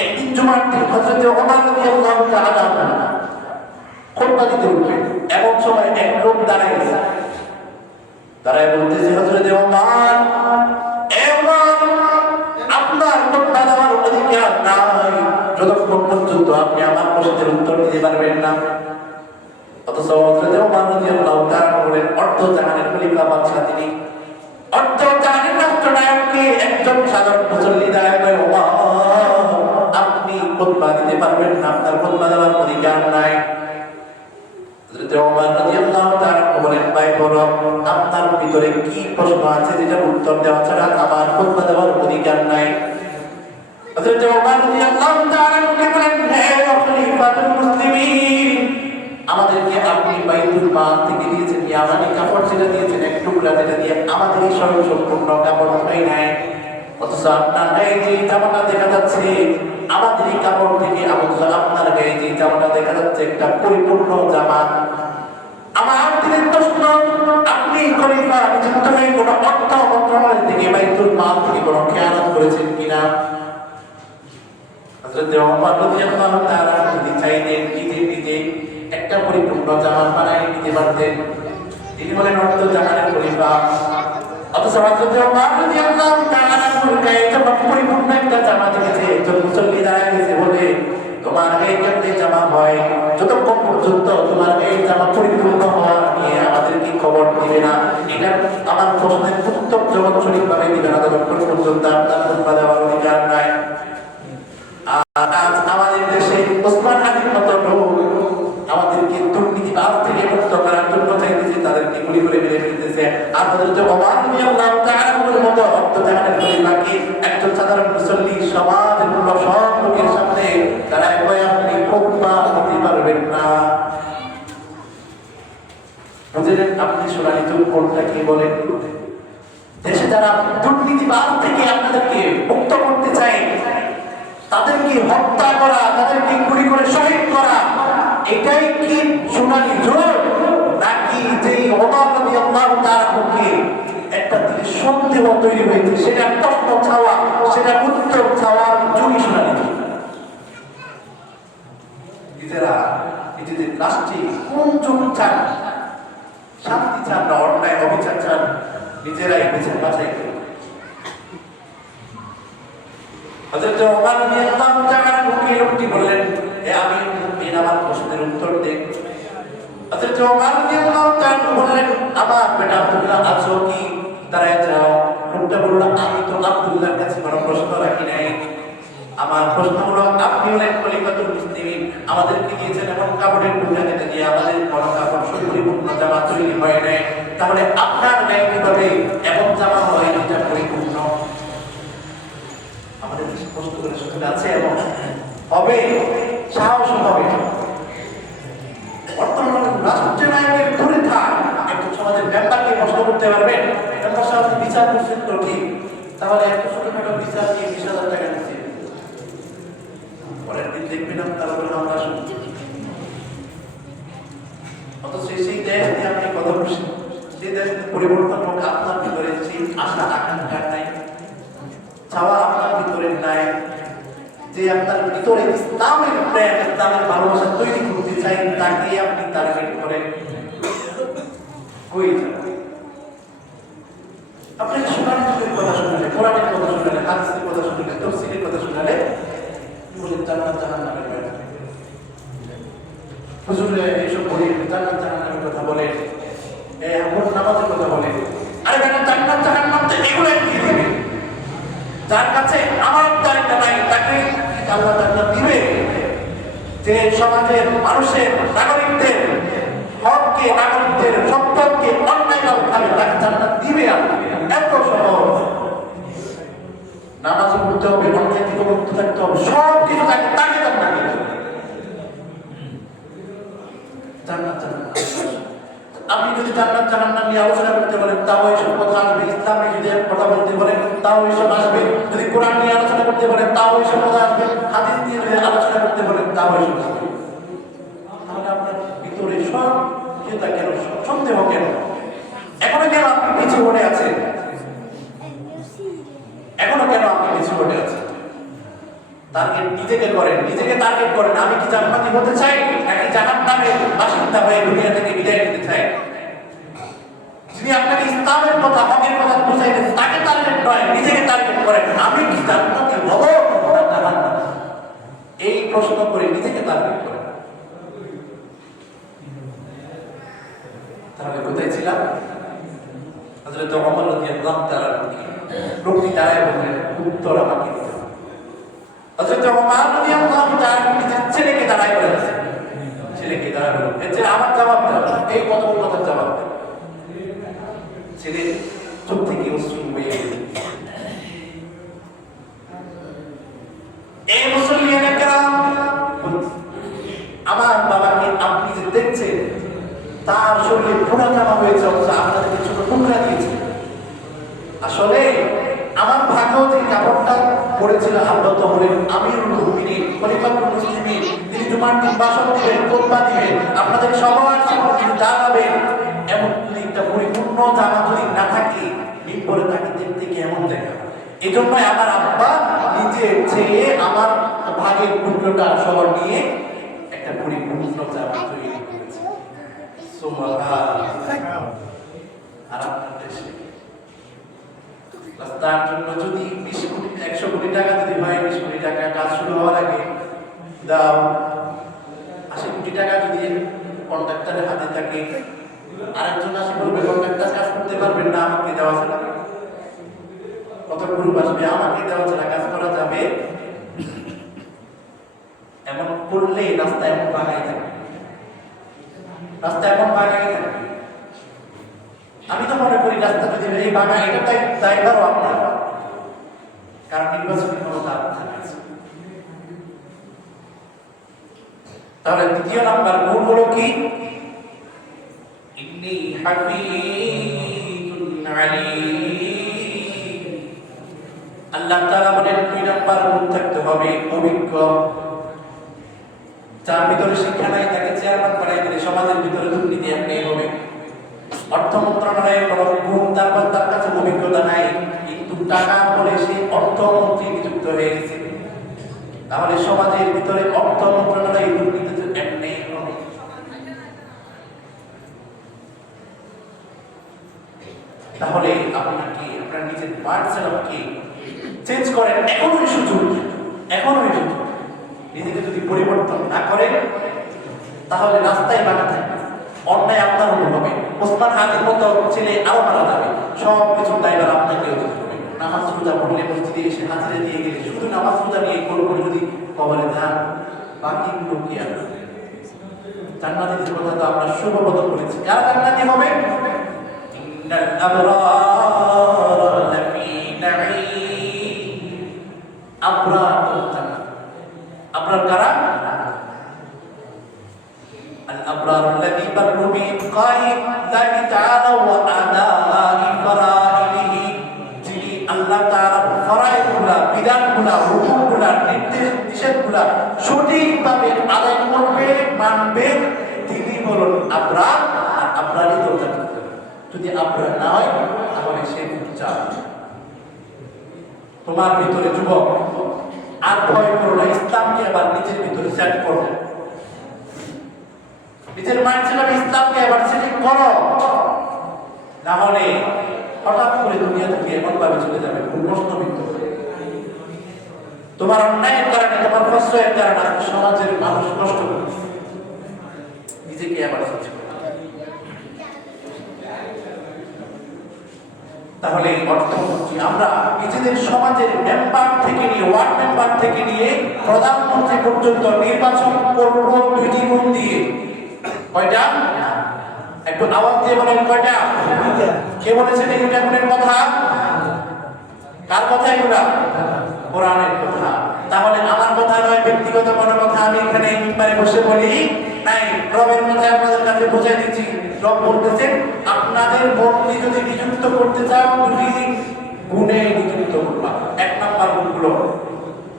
একদিন জুমার দিন হযরত ওমর রাদিয়াল্লাহু তাআলা খুতবা দিতে উঠলেন। এমন সময় এক লোক দাঁড়ায় গেছে, দাঁড়ায় বলতেছে, হযরত ওমর, আপনার খুতবা দেওয়ার অধিকার নাই যতক্ষণ পর্যন্ত আপনি আমার প্রশ্নের উত্তর দিতে পারবেন না। অথচ হযরত ওমর রাদিয়াল্লাহু তাআলা বলেন, অর্ধজাহানের খলিফা বাদশা তিনি, অর্ধজাহানের রাষ্ট্রনায়ককে একজন সাধারণ মুসল্লি দাঁড়ায় কয়, ওমর আপনি খুতবা দিতে পারবেন না, আপনার খুতবা দেওয়ার অধিকার নাই। হযরত ওমর রাদিয়াল্লাহু তাআলা বলেন, ভাই বলো আপনার ভিতরে কি প্রশ্ন আছে যেটার উত্তর দেওয়া ছাড়া আমার খুতবা দেওয়ার অধিকার নাই? হযরত ওমর রাদিয়াল্লাহু তাআলা বলেন, হে খলিফাতুল মুসলিমিন, আমাদেরকে আপনি বাইতুল মাল থেকে দিয়েছেন ইয়ামানি কাপড়, যেটা দিয়েছেন এক টুকরা, যেটা দিয়ে আমাদের এই স্বয়ং সম্পূর্ণ কাপড় হয় নাই। অথচ আপনার গায়ে যে জামাটা দেখা যাচ্ছে আমাদের এই কাপড় থেকে, অথচ আপনার গায়ে যে জামাটা দেখা যাচ্ছে একটা পরিপূর্ণ জামা। আমার দিনের প্রশ্ন, আপনি খলিফা নিযুক্ত হয়ে কোন অর্থ মন্ত্রণালয় থেকে বাইতুল মাল থেকে কোন খেয়ানত করেছেন কিনা? হযরত ওমর রাদিয়াল্লাহু তাআলা যদি চাইতেন নিজে নিজে একটা পরিপূর্ণ জামা বানায় নিতে পারতেন, তিনি বলেন অর্থ জাহানের খলিফা। অথচ হযরত ওমর রাদিয়াল্লাহু তাআলা আনহুর গায়ে যখন পরিপূর্ণ একটা জামা দেখেছে, একজন মুসল্লি দাঁড়ায় গেছে বলে, তোমার গায়ে কেমনে জামা হয়? যতক্ষণ পর্যন্ত তোমার গায়ে জামা পরিপূর্ণ হওয়া নিয়ে আমাদের কি খবর দিবে না? এটা আমার প্রশ্নের উত্তর যখন সঠিকভাবে দিবে না, ততক্ষণ পর্যন্ত আপনার খুতবা দেওয়ার অধিকার নাই। আজ আমাদের দেশে ওসমান আলীর মতো লোক আমাদেরকে দুর্নীতিবাজ থেকে মুক্ত করার জন্য চাইতেছে, তাদেরকে গুলি করে মেরে ফেলতেছে। আর হযরত ওমর রাদিয়াল্লাহু তাআলার মতো অর্থ জাহানের খলিফাকে একজন সাধারণ মুসল্লি সমাজের সব লোকের সামনে দাঁড়ায় কয়ে আপনি খুতবা দিতে পারবেন না। বুঝলেন? আপনি সোনালী তো কোনটা কি বলেন? দেশে যারা দুর্নীতিবাজ থেকে আপনাদেরকে মুক্ত করতে চায়, তাদেরকে হত্যা করা, তাদেরকে গুলি করে শহীদ করা, এটাই কি সোনালী জোর? নাকি যে ওমর রাদিয়াল্লাহু তাআলাকে একটা দিকে সন্দেহ তৈরি হয়েছে, সেটা প্রশ্ন ছাওয়া, সেটা উত্তর ছাওয়ার জমি সোনালী জোর? নিজেরা নিজেদের রাষ্ট্রে কোন যুগ চান? শান্তি চান না অন্যায় অবিচার চান? নিজেরাই বিচার বাছাই করুন। হযরত ওমর রাদিয়াল্লাহু তাআলা লোকটি বললেন, হে আমিরুল মুমিনিন, আমার প্রশ্নের উত্তর দেন। হযরত ওমর রাদিয়াল্লাহু তাআলা বললেন, আমার বেটা আব্দুল্লাহ আছো কি? দাঁড়ায় যাও। লোকটা বলল, আমি তো আব্দুল্লাহর কাছে কোনো প্রশ্ন রাখি নাই। আমার প্রশ্ন হলো, আপনি হলেন খলিফাতুল মুসলিমিন, আমাদেরকে দিয়েছেন এমন কাপড়ের টুকরা কেটে দিয়ে আমাদের কোনো কাপড় পরিপূর্ণ জামা তৈরি হয় নাই, তাহলে আপনার গায়ে কিভাবে এমন জামা হয় যেটা পরিপূর্ণ? আমাদের প্রশ্ন করে সুযোগ আছে এবং হবে, সাহস হবে। বর্তমান রাষ্ট্রনায়কের দূরে থাক, একজন সমাজের মেম্বারকে প্রশ্ন করতে পারবেন, মেম্বার সাহেব বিচার করছেন তো ঠিক, তাহলে একটা ছোটখাটো বিচার নিয়ে 20,000 টাকা দিচ্ছে, পরের দিন দেখবেন তারা বলে আমরা শুনছি। অথচ সেই দেশ নিয়ে আপনি কথা বলছেন, সেই দেশ পরিবর্তন হোক আপনার ভিতরে সেই আশা আকাঙ্ক্ষা নাই, চাওয়া আপনার ভিতরে নাই, যে আপনার ভিতরে ইসলামের প্রেম, ইসলামের ভালোবাসা তৈরি করতে চাই, তাকে আপনি টার্গেট করেন। আপনি শোনার কথা শুনলে, কোরআনের কথা শুনলে, হাদিসের কথা শুনলে, তাফসীরের কথা শুনলে বলেন জান্নাত জাহান্নামের ব্যাপারে। হুজুর এইসব বলে জান্নাত জাহান্নামের কথা বলে, এখন নামাজের কথা বলে। আরে কেন জান্নাত জাহান্নাম তো এগুলাই দিয়ে দিবে? যার কাছে আমার দায়িত্ব নাই তাকে আল্লাহ জান্নাত দিবে। যে সমাজের মানুষের, নাগরিকদের হককে, নাগরিকদের সম্পদকে অন্যায়ভাবে খাবে, তাকে জান্নাত দিবে আল্লাহ। এত সহজ। নামাজ পড়তে হবে, অন্যায় থেকে মুক্ত থাকতে হবে, সব কিছু থাকে, তাকে জান্নাত দিবে। জান্নাত জাহান্নাম, আপনি যদি জান্নাত জাহান্নাম নিয়ে আলোচনা করতে বলেন তাও এইসব কথা আসবে, ইসলামে যদি কথা বলতে বলেন তাও এইসব আসবে, যদি কোরআন নিয়ে আলোচনা করতে বলেন তাও এইসব কথা আসবে, হাদিস নিয়ে যদি আলোচনা করতে বলেন তাও এইসব আসবে। তাহলে আপনার ভিতরে সব চিন্তা কেন, সন্দেহ কেন? এখনো কেন আপনি পিছু পড়ে আছেন? এখনো কেন আপনি পিছু পড়ে আছেন? টার্গেট নিজেকে করেন, নিজেকে টার্গেট করেন। আমি কি জান্নাতি হতে চাই নাকি জাহান্নামের বাসিন্দা হয়ে দুনিয়া থেকে বিদায় নিতে চাই? যিনি আপনাকে ইসলামের কথা, হকের কথা বুঝাইবেন, তাকে টার্গেট নয়, নিজেকে টার্গেট করেন। আমি কি জান্নাতি হব না জাহান্নাম? এই প্রশ্ন করে নিজেকে টার্গেট করেন। তাহলে কোথায় ছিলাম? হযরত ওমর রাদিয়াল্লাহু তাআলা লোকটি দাঁড়ায় বললেন, উত্তর আমাকে দিতে হবে। হযরত ওমর রাদিয়াল্লাহু তাআলা নিজের ছেলেকে দাঁড়ায় বলেছেন, ছেলেকে দাঁড়ায় বলেন, ছেলে আমার জবাব দাও, এই কথার জবাব দাও। ছেলে চোখ থেকে অশ্রু বয়ে গেল। এই মুসলমানের কেরাম, আমার বাবাকে আপনি যে দেখছেন তার শরীরে পুরা জামা হয়েছে, অথচ আপনাদেরকে ছোট টুকরা দিয়েছে। আসলে আমার ভাগ্য যে কাপড়টা পড়েছিল, আল্লাহ তো হলেন আমিরুল মুমিনিন, খলিফাতুল মুসলিমিন, তিনি জুমার দিন ভাষণ দিবেন, খুতবা দিবেন, আপনাদের সবার সামনে তিনি দাঁড়াবেন। এমন যদি একটা পরিপূর্ণ জামা যদি না থাকে, মিম্বরে তাকে দেখতে কেমন দেখা? এই জন্য আমার আব্বা নিজে চেয়ে আমার ভাগের টুকরোটা সবার নিয়ে একটা পরিপূর্ণ জামা তৈরি করেছে। সুবহানাল্লাহ। আর আপনার দেশে রাস্তার জন্য যদি 20 কোটি 100 কোটি টাকা যদি হয়, 20 কোটি টাকা কাজ শুরু হওয়ার আগে দাও, 80 কোটি টাকা যদি কন্ট্রাক্টরের হাতে থাকে, আরেকজন আসে বলবে কন্ট্রাক্টর কাজ করতে পারবেন না, আমাকে দেওয়া ছাড়া। কত গ্রুপ আসবে, আমাকে দেওয়া ছাড়া কাজ করা যাবে? এমন করলে রাস্তা এমন বাঙাই থাকবে, রাস্তা এমন বাঙাই থাকবে। আমি তো মনে করি রাস্তা যদি এই বাঙাই, এটা দায়ভারও আপনার, কারণ নির্বাচনী ক্ষমতা আপনার আছে। তাহলে দ্বিতীয় নাম্বার গুণ হলো কি? ইন্নী হাফিজুন আলীম। আল্লাহ তাআলা বলেন 2 নাম্বার গুণ থাকতে হবে অভিজ্ঞ। যার ভিতরে শিক্ষা নাই তাকে চেয়ারম্যান বানাই দিলে সমাজের ভিতরে দুর্নীতি এমনি হবে। অর্থ মন্ত্রণালয়ের কোনো গুণ, তারপর তার কাছে অভিজ্ঞতা নাই, কিন্তু টাকা বলে সে অর্থমন্ত্রী নিযুক্ত হয়ে গেছে, তাহলে সমাজের ভিতরে অর্থ মন্ত্রণালয় দুর্নীতি এমনি হবে। তাহলে আপনাকে আপনার নিজের মাইন্ডসেটকে চেঞ্জ করেন, এখনই সুযোগ, এখনই সুযোগ। নিজেকে যদি পরিবর্তন না করেন তাহলে রাস্তায় বাধা থাকবে, অন্যায় আপনার হবে। ওসমান হাদির মতো ছেলে আরো মারা যাবে, সব কিছু দায়ভার আপনাকে দিতে হবে। নামাজ রোজা পড়লে মসজিদে এসে হাজিরা দিয়ে গেলে শুধু নামাজ রোজা নিয়ে গোল করে যদি কবরে যান, বাকিগুলো কি আর? জান্নাতের কথা তো আমরা শুভবোধন করেছি। কারা জান্নাতি হবে? ইন্নাল আবরার লাফি নাঈম। আবরার জান্নাত। আবরার কারা? الأبرار الذي بروا بإتقاء الله تعالى وأداء فرائضه। যিনি আল্লাহ তাআলার ফরআইদগুলা, বিধানগুলা, হুকুমগুলা, নিষেধগুলা সঠিকভাবে আদায় করবে, মানবে, তিনি হলেন আবরার। আর আবরারই তো জান্নাত। যদি আবরার না হয় তাহলে সে ফুটচাল। তোমার ভিতরে যুবক আর ভয় করো না, ইসলামকে আবার নিজের ভিতরে সেট করো, নিজের মাইন্ডসেট ইসলামকে এবার সেটিং করো, না হলে হঠাৎ করে দুনিয়া থেকে এমন ভাবে চলে যাবে প্রশ্নবিদ্ধ। তোমার অন্যায়ের কারণে, তোমার প্রশ্রয়ের কারণে সমাজের মানুষ কষ্ট করে, নিজেকে এবার চেঞ্জ করো। তাহলে অর্থমন্ত্রী আমরা নিজেদের সমাজের মেম্বার থেকে নিয়ে, ওয়ার্ড মেম্বার থেকে নিয়ে প্রধানমন্ত্রী পর্যন্ত নির্বাচন করব 2টি গুণ দিয়ে। কয়টা? একটু আওয়াজ দিয়ে বলেন কয়টা? কে বলেছেন এই 2টা গুণের কথা? কার কথা এগুলা? কোরআনের কথা। তাহলে আমার কথা নয়, ব্যক্তিগত কোনো কথা আমি এখানে মিম্বারে বসে বলি নাই, রবের কথা আপনাদের কাছে বোঝাই দিচ্ছি। রব বলতেছেন আপনাদের মন্ত্রী যদি নিযুক্ত করতে চাও 2টি গুণে নিযুক্ত করবা। 1 নাম্বার গুণ হলো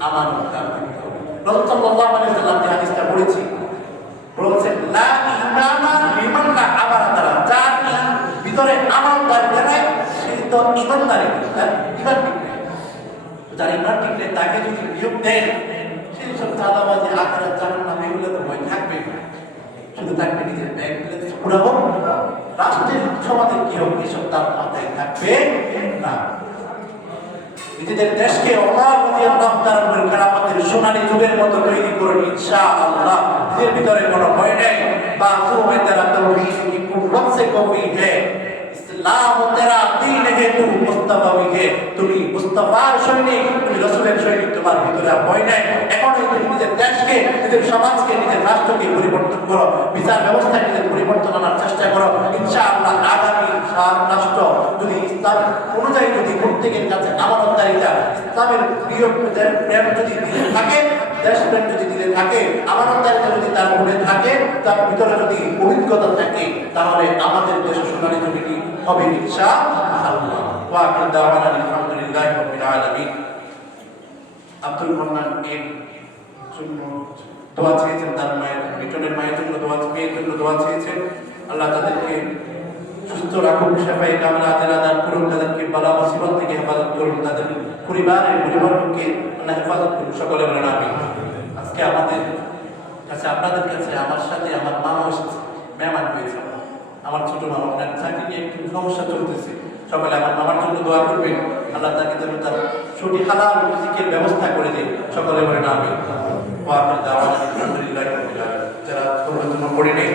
আমানতদার থাকতে হবে। রাসূল সাল্লাল্লাহু আলাইহি ওয়াসাল্লাম যে হাদিসটা পড়েছি বলেছেন লা ঈমানা লিমান লা আমানাতা। যার ভিতরে আমানতদার নেই সে তো ঈমানদারি, তার ঈমান ঠিক নেই। যার ঈমান ঠিক নেই তাকে যদি নিয়োগ দেন, সেই সব চাঁদাবাজি, আখিরাত, জাহান্নাম এগুলো তো ভয় থাকবে না। শুধু থাকবে নিজের ব্যাগ পুরো হোক, রাষ্ট্রের সমাজের কি হোক, এসব তার মাথায় থাকবে না। নিজেদের দেশকে ওমর রাদিয়াল্লাহু তাআলা খেলাফতের সোনালী যুগের মতো তৈরি করুন ইনশাআল্লাহ। এর ভিতরে কোনো ভয় নেই। বাসু মে তেরা তাওহীদ কি কুররত সে কবি হে, ইসলাম তেরা দ্বীন হে, তু মুস্তাফাবি হে। তুমি মুস্তাফার সৈনিক, তুমি রাসূলের সৈনিক, তোমার ভিতরে আর ভয় নেই। এখন তুমি নিজের দেশকে, নিজের সমাজকে, নিজের রাষ্ট্রকে পরিবর্তন করো, বিচার ব্যবস্থায় নিজের পরিবর্তন আনার চেষ্টা করো। ইনশাআল্লাহ আগামী রাষ্ট্র যদি ইসলাম অনুযায়ী, যদি প্রত্যেকের কাছে আমানতদারিতা, ইসলামের প্রিয় প্রেম যদি দিলে থাকে, দেশপ্রেম যদি দিলে থাকে, আমানতদারিতা যদি তার মনে থাকে, তার ভিতরে যদি অভিজ্ঞতা থাকে, তাহলে আমাদের দেশ সোনালী জমিটি হবে ইনশাআল্লাহ। ওয়া আখিরু দাওয়ানা আলহামদুলিল্লাহি রাব্বিল আলামিন। আব্দুল মান্নান এর জন্য দোয়া চেয়েছেন, তার মায়ের, মিটনের মায়ের জন্য দোয়া, মেয়ের জন্য দোয়া চেয়েছেন। আল্লাহ তাদেরকে সুস্থ রাখুন, শাফায়ে কামিল আজলা দান করুন, তাদেরকে বালা মুসিবত থেকে হেফাজত করুন, তাদের পরিবারকে আল্লাহ হেফাজত করুন। সকলে বলেন আমিন। আজকে আমাদের কাছে, আপনাদের কাছে, আমার সাথে আমার মামা এসেছে, মেহমান হয়েছে। আমার ছোট মামা, আপনার চাকরি নিয়ে একটু সমস্যা চলতেছে, সকালে আমার মামার জন্য দোয়া করবেন, আল্লাহ তাকে যেন তার সঠিক হালাল রিজিকের ব্যবস্থা করে দেয়। সকলে বলেন আমিন। ওয়া আখিরু দাওয়ানা আলহামদুলিল্লাহি রাব্বিল আলামিন। যারা তোমরা পড়ে নেই